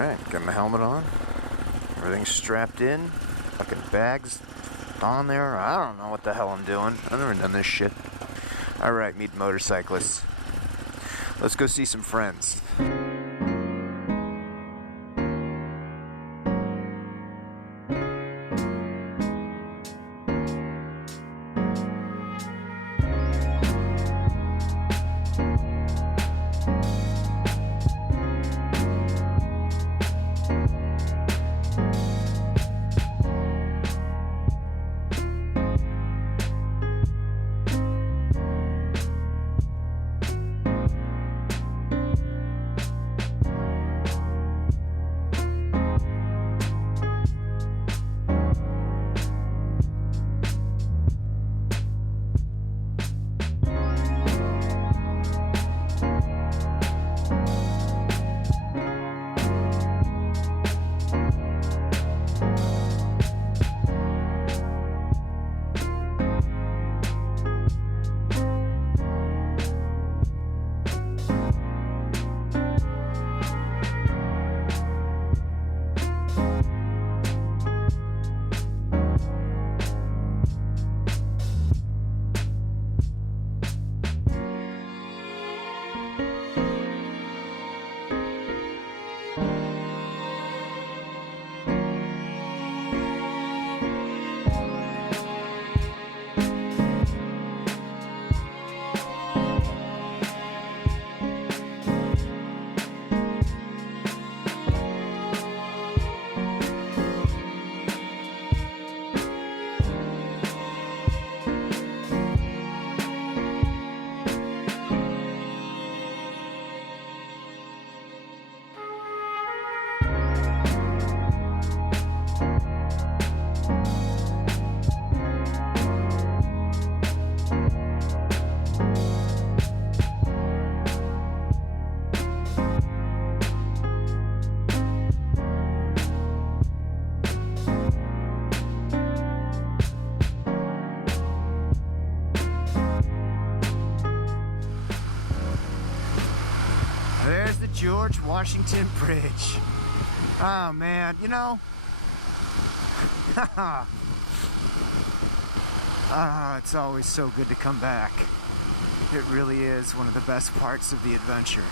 Alright, got my helmet on. Everything's strapped in. Fucking bags on there. I don't know what the hell I'm doing. I've never done this shit. Alright, meet motorcyclists. Let's go see some friends. There's the George Washington Bridge. Oh man, you know, it's always so good to come back. It really is one of the best parts of the adventure.